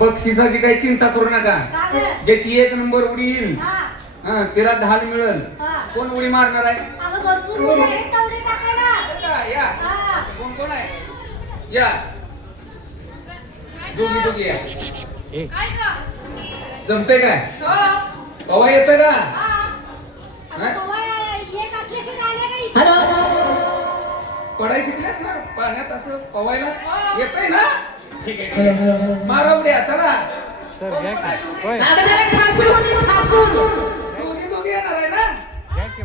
बक्षिसाची काही चिंता करू नका? ज्याची एक नंबर उडी येईल हा, हा, तिला ढाल मिळेल. हा. कोण उडी मारणार आहे? या, या. हा. कोण कोण आहे? या. दोघी दोघी या. जमते काय? पवा येतं का? पढाई शिकल्यास ना पाण्यात असं पवायला येतंय ना? ठीक आहे, आहे मारा उड्या चला. सर, कोण घ्या कोण की. आहे तुम्ही? होय. दोघी दोघी येणार आहे ना? घ्या की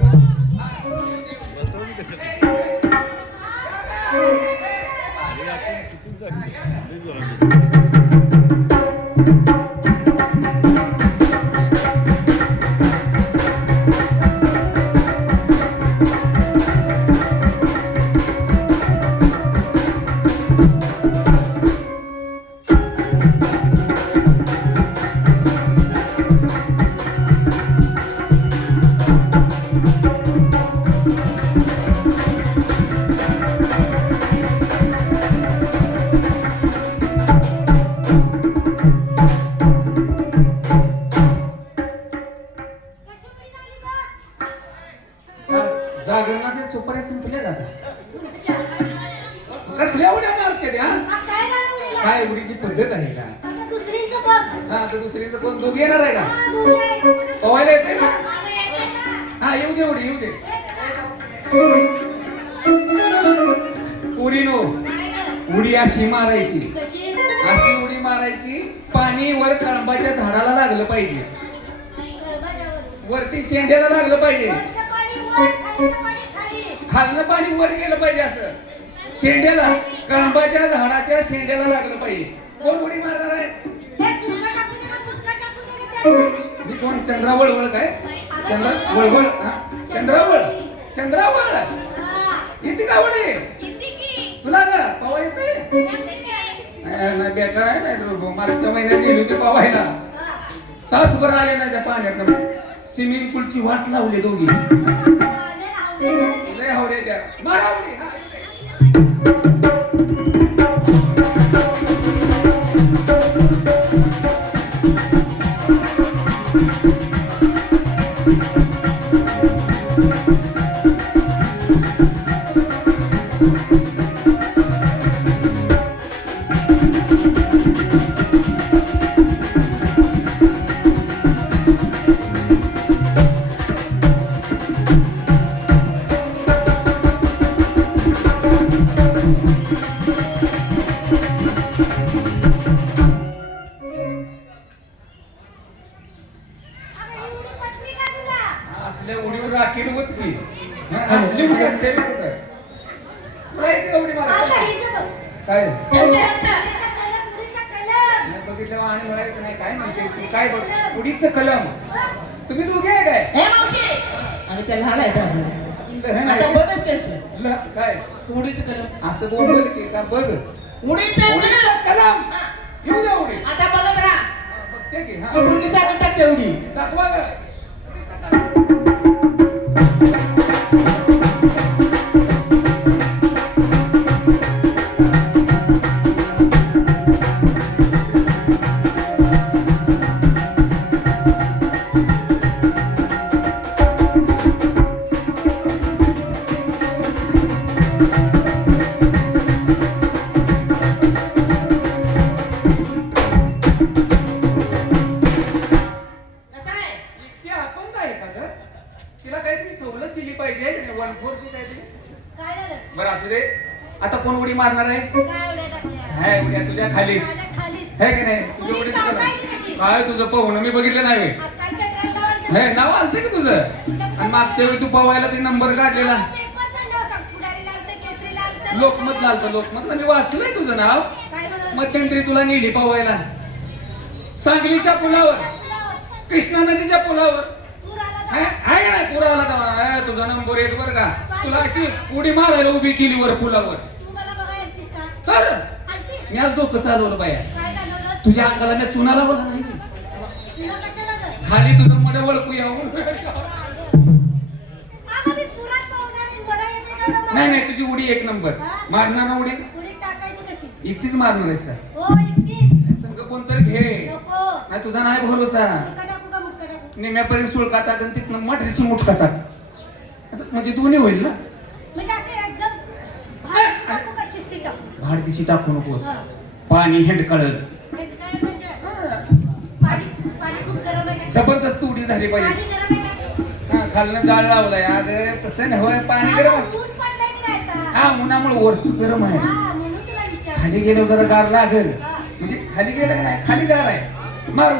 उडी अशी मारायची? अशी उडी मारायची पाणी वर कळंबाच्या झाडाला लागलं पाहिजे. वरती शेंड्याला लागलं पाहिजे. वरचं पाणी वर, गेलं पाहिजे असं. शेंड्याला कळंबाच्या झाडाच्या शेंड्याला लागलं पाहिजे. कोण उडी मारणार आहे? हे? मी कोण? चंद्रावळ वळ काय? चंद्र वळवळ? चंद्रावळ? चंद्रावळ. किती का वळे तुला का पवा येते नाही बेकार आहे नाही तर मागच्या महिन्यात गेली होती पवायला. तासभर आले नाही त्या पाण्यात स्विमिंग पूलची वाट लावली दोघी. आले राहुले. लय हवरे त्या. मारा उडी, हा. कलम असं बोल की का बघ उडीचं उडीचं कलम. येऊ द्या उडी. आता बघत राहा. बघते की हा. चालून टाकते उडी. दाखवा बघितलं नाही? हे नाव आलतं की तुझं? आणि मागच्या वेळी तू पवायला ते नंबर काढलेला. लालतं. लोकमत लालतं लोकमतला मी वाचलंय तुझं नाव? मध्यंतरी तुला नेली पवायला. सांगलीच्या पुलावर. कृष्णा नदीच्या पुलावर. आहे पुराला तेव्हा हे, तुझा नंबर एक बर का. तुला अशी उडी मारायला उभी केली वर पुलावर? तर? मी आज डोकं चालवलं बाया? तुझ्या अंगाला मी चुना लावला नाही? खाली तुझं मड वळकू गं? नाही नाही तुझी उडी एक नंबर? मारणार ना उडी? एकटीच मारणार आहेस का? हो संघ कोणतरी घे. नाही तुझा नाही भरोसा. निम्यापर्यंत सुळका टाक आणि तिथनं मठरीशी मुठका टाक. असं म्हणजे दोन्ही होईल ना? म्हणजे भाजी टाकू नकोस. पाणी हेंड कळत जबरदस्त उडी झाली पाहिजे? हा, खालनं जाळ लावलाय. अगं तसं नाही होय. पाणी गरम असतं. हा उन्हामुळे वरच गरम आहे. हा. खाली गेल्यावर जरा गार लागेल. म्हणजे खाली गेलं नाही? खाली गार आहे. मार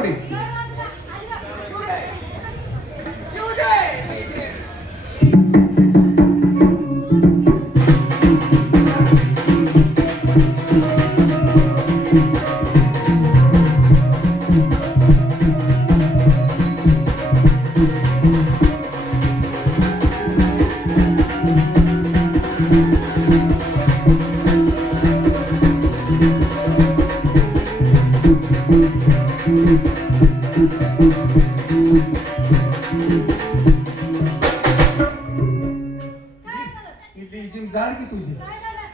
की तुझी?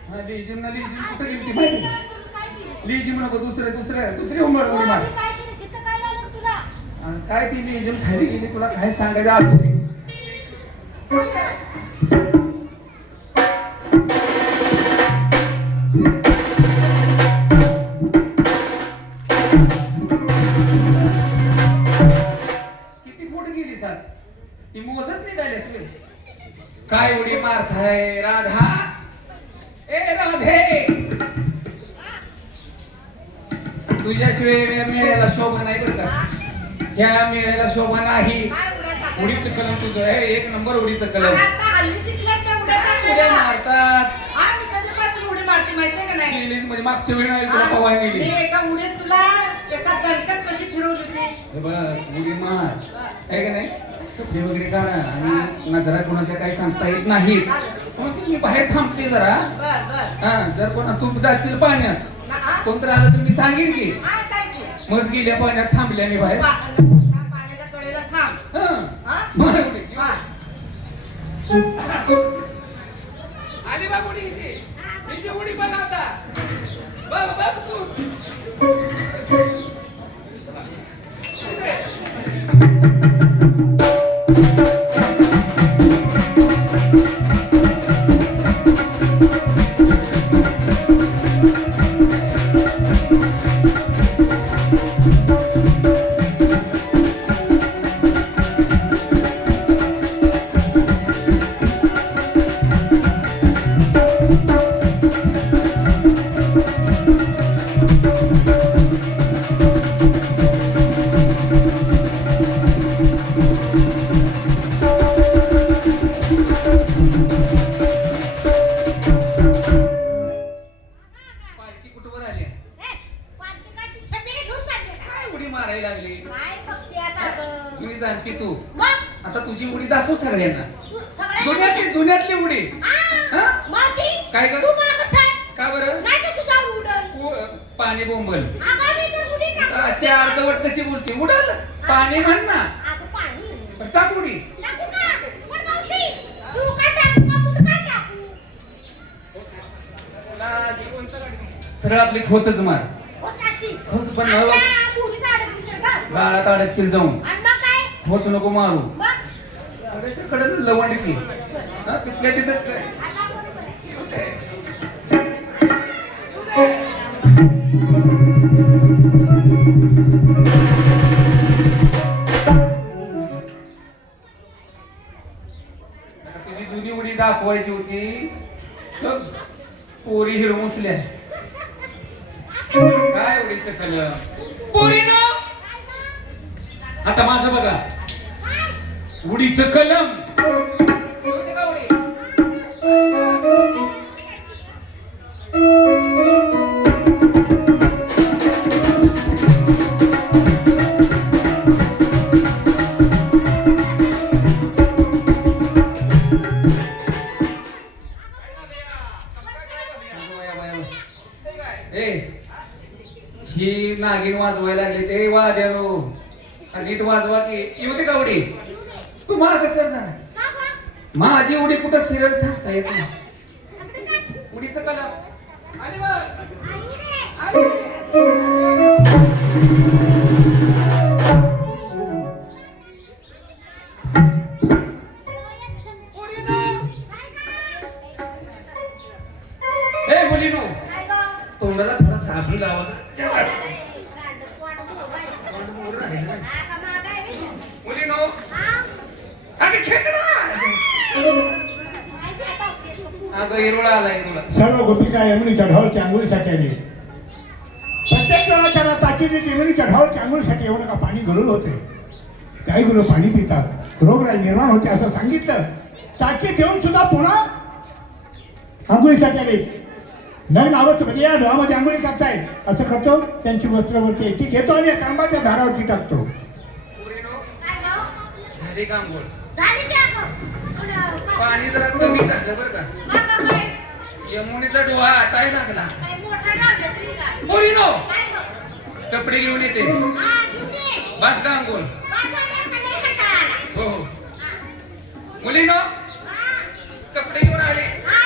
हा लेझिम ना लेझिम कुठं गेली? माहिती नको दुसरं दुसरं दुसरी उमर मार आधी काय ती लेझिम खाली गेली? तुला काय सांगायचं आठवू मारताय राधा। ए राधे। तुझ्याशिवाय मेळ्याला शोभा नाही बरं का? ह्या मेळ्याला शोभा नाही. उडीचं कलम तुझं आहे एक नंबर उडीचं कलम. उड्या मारतात. गेलीच म्हणजे मागच्या वेळी नाही तुला पवाय गेली. हे उडी मार. आहे का नाही? ते वगैरे काढा आणि नजरा कोणाच्या काही सांगता येत नाहीत. मग मी बाहेर थांबते जरा. हा जर कोणा तू जातील पाण्यात. कोणतं आलं तर मी सांगेन की. मग गेल्या पाण्यात थांबल्याने बाहेर. आली बघ उडी इथे हिची उडी पण आता. बघ बघ तू. Thank सरळ आपली खोचच मार. खोच पण? गाळात अडकशील जाऊन? खोच नको मारू. कडेच लवंड की हा, तिथल्या तिथंच दाखवायची होती. पोरी हिरो मुसल्या आता माझं बघा. उडीचं कलम. तुम्हाला कसं गं? माझी उडी कुठं सिरियल सांगता येत नाही हिरवळा आलाय तुला. सर्व गोपिका यमुनीच्या ढोलच्या आंघोळीसाठी आली. प्रत्येक जणाच्या ताकीदी यमुनीच्या ढोलच्या आंघोळीसाठी येऊ नका पाणी गळून होते? काही गुरु पाणी पितात. रोगराई निर्माण होते असं सांगितलं. ताकीद देऊन सुद्धा पुन्हा आंघोळीसाठी आले. नवीन अवस्थेमध्ये या डोळामध्ये आंघोळी करताय. असं करतो. त्यांची वस्त्रवरती ती घेतो आणि कांबाच्या झाडावरती टाकतो? झाली का की? पण, जरा कमी झालं बरं का? यमुनीचा डोळा आटाय लागला. काय गं? कपडे घेऊन येते. हा. बस का आला. हो हो. मुलीनो! हा, कपडे घेऊन आले. हा,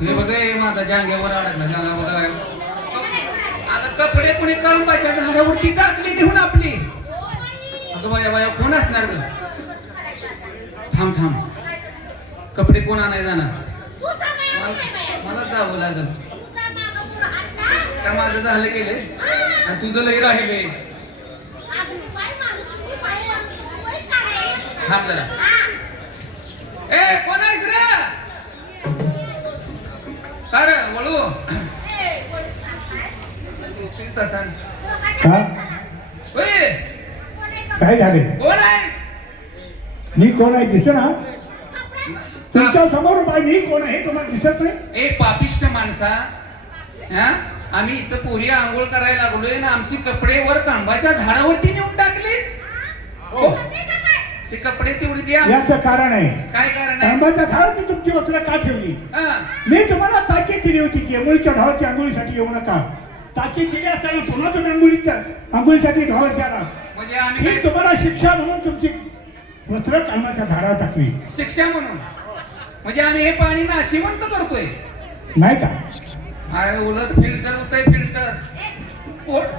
हे बघ हे माझा जांग्यावर अडकला जागा बघा. आता कपडे कोणी कळंबाच्या झाडावरती टाकली ठेवून आपली? अगं बाया बाया कोण असणार थांब थांब. कपडे कोण आणाय जाणार? मला जावं लागल. का माझं झालं गेले. आणि तुझं लई राहिले? थांब जरा. ए कोण आहेस रे? का रे वळू? ए, कोण- काय? तूच तसा. हा? काय झाले? कोण आहेस? मी कोण आहे दिसत ना कपडे? तुमच्यासमोर बाई मी कोण आहे तुम्हाला दिसत नाही? एक पापिष्ट माणसा. हा? आम्ही इथं पोरी आंघोळ करायला लागलोय ना आमची कपडे वर कांबाच्या झाडावरती नेऊन टाकलीस. हो. ते काय? ते कपडे तेवढी द्या. याचं कारण आहे. काय कारण आहे? तांबाच्या झाडाची तुमची वस्त्र का ठेवली? हा. मी तुम्हाला ताकीद दिली होती की मुलीच्या ढोळच्या आंघोळीसाठी येऊ नका. ताकीद दिली असताना पुन्हा तुम्ही आंघोळीच्या आंघोळीसाठी ढोळ द्याला म्हणजे आम्ही काय तुम्हाला शिक्षा म्हणून तुमची वस्त्र कामाच्या झाडावर टाकली. शिक्षा म्हणून. म्हणजे आम्ही हे पाणी नाशिवंत करतोय. नाही का? अरे उलट फिल्टर होतंय फिल्टर.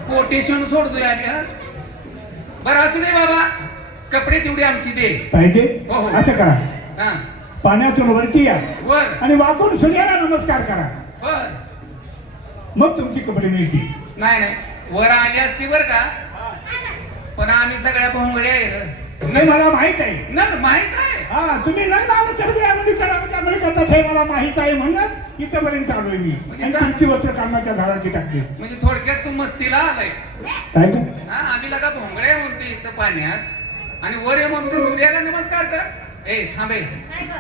पोटेशियम सोडतोय आम्ही हा. बरं असू दे बाबा. कपडे तेवढी आमची दे. पाहिजे? हो, हो. असं करा. हा. पाण्यातून वरती या. वर. आणि वाकून सूर्याला नमस्कार करा. वर. मग तुमची कपडे मिळतील. नाही नाही. वर आली असती बर का? पण आम्ही सगळ्या भोंगळ्या आहे. रे. नाही मला माहीत आहे. ना माहीत आहे. हा तुम्ही तर आम्ही करा त्यामुळे करतात हे मला माहीत आहे म्हणून इथपर्यंत आलोय मी. आणि तुमची वस्त्र कामाच्या झाडाची टाकली. म्हणजे थोडक्यात तू मस्तीला आलायस. काय हा आम्ही लगा भोंगड्या म्हणतो इथं पाण्यात. आणि वर ये म्हणतो सूर्याला नमस्कार कर. ए थांबे.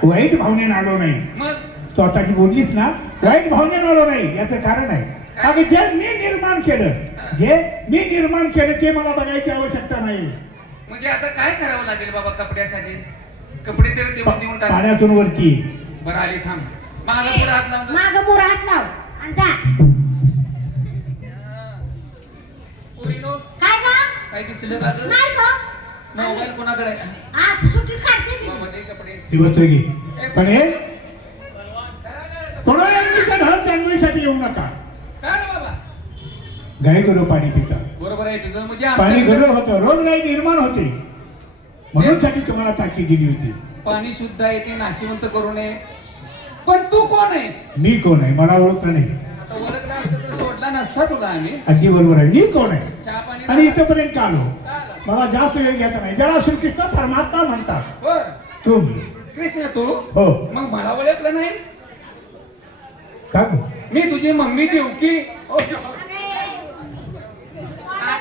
वाईट भावनेनं आलो नाही. मग? स्वतःची बोललीच ना वाईट भावनेनं आलो नाही याचं कारण आहे. अगं जे मी निर्माण केलं जे मी निर्माण केलं ते मला बघायची आवश्यकता नाही. म्हणजे आता काय करावं लागेल बाबा कपड्यासाठी? कपडे तरी तेवढे देऊन टाक. पाण्यातून वरती. बरं आली थांब. मागं पुढे हात लावून जा. मागं मोर हात लाव. आणि जा. पोरीनो, काय गं? काय दिसलं का गं? नाही गं. मोबाईल कोणाकडे आहे? हा, सुट्टी काढते ती. बाबा, दे कपडे. पण हे? चांगलीसाठी येऊ नका. काय रे बाबा? गाय गुरु पाणी पितात बरोबर आहे तुझं. म्हणजे पाणी गरज होतं. रोगराई निर्माण होते. म्हणून साठी तुम्हाला ताकीद दिली होती. पाणी शुद्ध आहे ते नाशिवंत करू नये. पण तू कोण आहेस? मी कोण आहे? मला ओळखलं नाही. आता ओळखला असतं तर सोडला नसता तुला आम्ही. अगदी बरोबर आहे. मी कोण आहे? चहा पाणी आणि इथपर्यंत का आलो? का? मला जास्त वेळ घ्यायचा नाही. ज्याला श्रीकृष्ण परमात्मा म्हणतात. बर तो मी कृष्ण तू? हो. मग मला ओळखलं नाही? का गं? मी तुझी मम्मी देऊ की?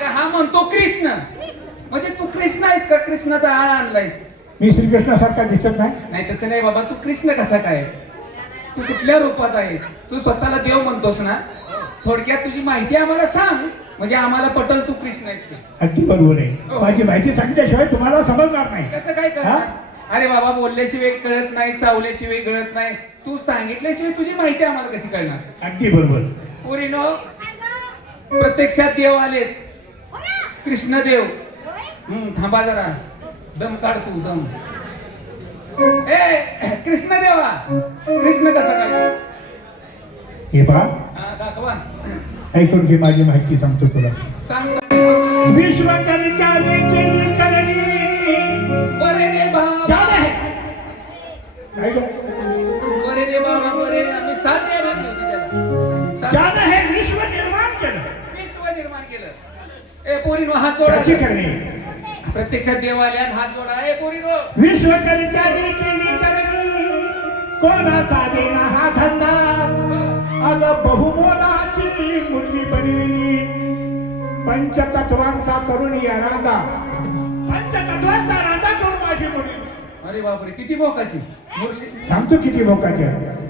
हा म्हणतो कृष्ण. म्हणजे तू कृष्ण आहेस का? कृष्णाचा आळ आणलायस. मी श्रीकृष्णासारखा दिसत नाही. नाही तसं नाही बाबा तू कृष्ण कसा काय? तू कुठल्या रूपात आहेस? तू स्वतःला देव म्हणतोस ना? थोडक्यात तुझी माहिती आम्हाला सांग. म्हणजे आम्हाला पटल तू कृष्ण आहेस ते अगदी बरोबर हो. आहे माझी माहिती सांगितल्याशिवाय तुम्हाला समजणार नाही. कसं काय हा? करणार अरे बाबा बोलल्याशिवाय कळत नाही चावल्याशिवाय कळत नाही. तू सांगितल्याशिवाय तुझी माहिती आम्हाला कशी कळणार? अगदी बरोबर. पुरीनो काय गं? प्रत्यक्षात देव आलेत. हो ना? कृष्णदेव? हम्म, थांबा जरा. दम काढ तू दम. ए कृष्णदेवा. कृष्ण कसा काय? हे पहा. हा, दाखवा. ऐकून घे माझी माहिती सांगतो तुला. सांग सांग. करणी. बरे रे बाबा. झाले. बरे रे बाबा बरे. आम्ही साथ ए पोरीनो हात जोडा. त्याची करणे? प्रत्यक्षात देवालयात हात जोडा. ए पोरीनो. विश्व करिता केली करणी. कोणाचा देना हा धंदा? अग बहुमोलाची मुरली बनविली. पंचतत्वांचा करून या राधा पंचतत्वांचा राधा करून माझी मुरली अरे बापरे किती बोकाची मुरली सांगतो किती भोकाच्या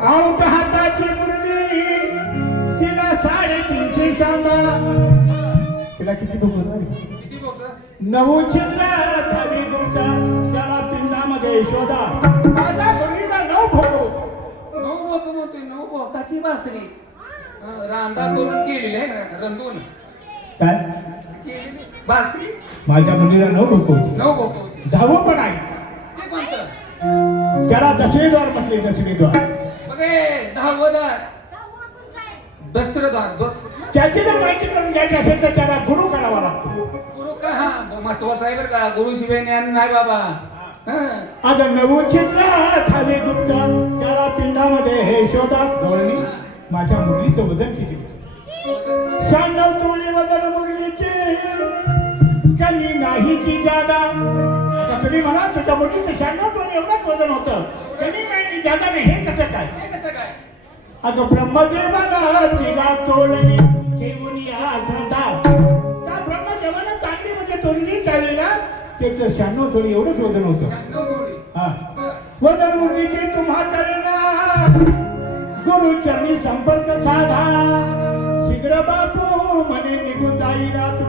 आऊट हाताची मुरली तिला साडेतीनशे सांगा. तिला किती भोक छिद्र झाली तुमच्या त्याला पिंडामध्ये शोधा. माझा मुरलीला नऊ भोग नऊ म्हणतोय नऊ बासरी रांदा करून केलेली आहे ना, रंधून काय? केलेली. बासरी माझ्या मुलीला नऊ भोग नऊ दहावं पण आहे. ते कोणतं? त्याला दशमीद्वार म्हटले दशमीद्वार बघे दहावं दार दहावा कोणचा आहे? दसरं दार द- त्याची जर माहिती करून घ्यायची असेल तर त्याला गुरु करावा लागतो. गुरु का? हा महत्त्वाचा आहे बरं का. गुरु शिवाय ज्ञान नाही बाबा. आता नऊ छिद्र झाले तुमच्या त्याला पिंडामध्ये हे शोधा. गवळणी माझ्या मुलीचं वजन किती? शहाण्णव तोळी वजन मुरलीचे कमी नाही की जादा. आता तुम्ही म्हणा तुझ्या मुलीचं शहाण्णव तोळी एवढंच वजन होतं. कमी नाही की जादा नाही हे कसं काय? अगं ब्रह्मदेवाला तिला तोडली ठेवून या श्रद्धा त्या ब्रह्मदेवाला चांगलीमध्ये तोडली त्यावेळेला त्याचं शहाण्णव तोळी एवढंच वजन होतं. हा. हं. वजन मुरलीचे तुम्हा करेना गुरु चरणी संपर्क साधा. शीघ्र बापू म्हणे निघून जाईला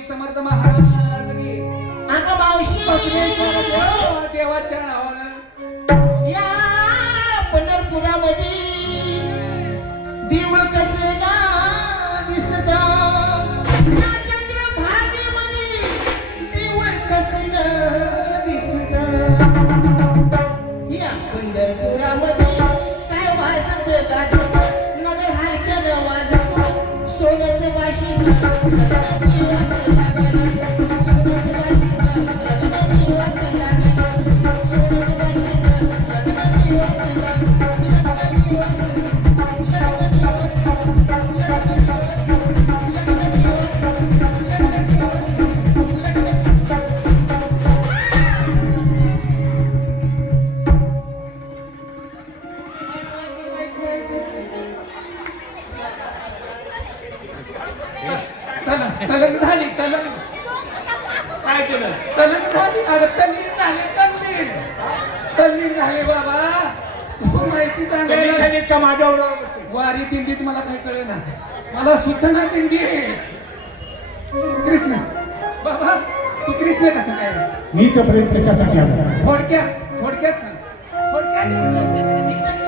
स्वामी समर्थ महाराज मावशी! देव देवाच्या नावानं या पंढरपुरामध्ये देऊळ कसे दिसत या चंद्रभागेमध्ये देऊळ कसे ना दिसत या पंढरपुरामध्ये काय वाजत गाजत नगर हलक्यानं वाजत सोन्याचं वाशी तलंग झाली तलंग. काय केलं? तलंग झाली. अगं तल्लीन झाले तल्लीन. तल्लीन झाले बाबा. तू माहिती सांगायला. का माझ्यावर वारी दिंडीत मला काही कळे ना मला सूचना दिंडी कृष्ण. बाबा तू कृष्ण कसं काय? मीच प्रयत्न कशासाठी आलो. थोडक्यात थोडक्यात सांग. थोडक्यात.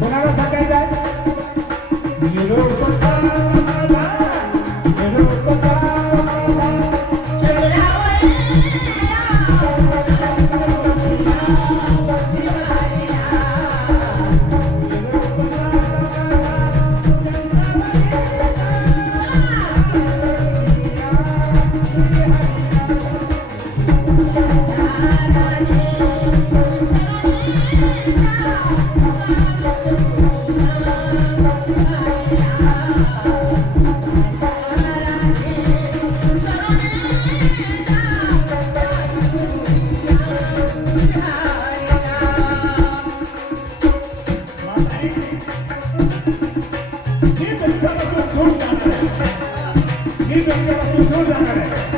कोणाला सांगायचं Thank you.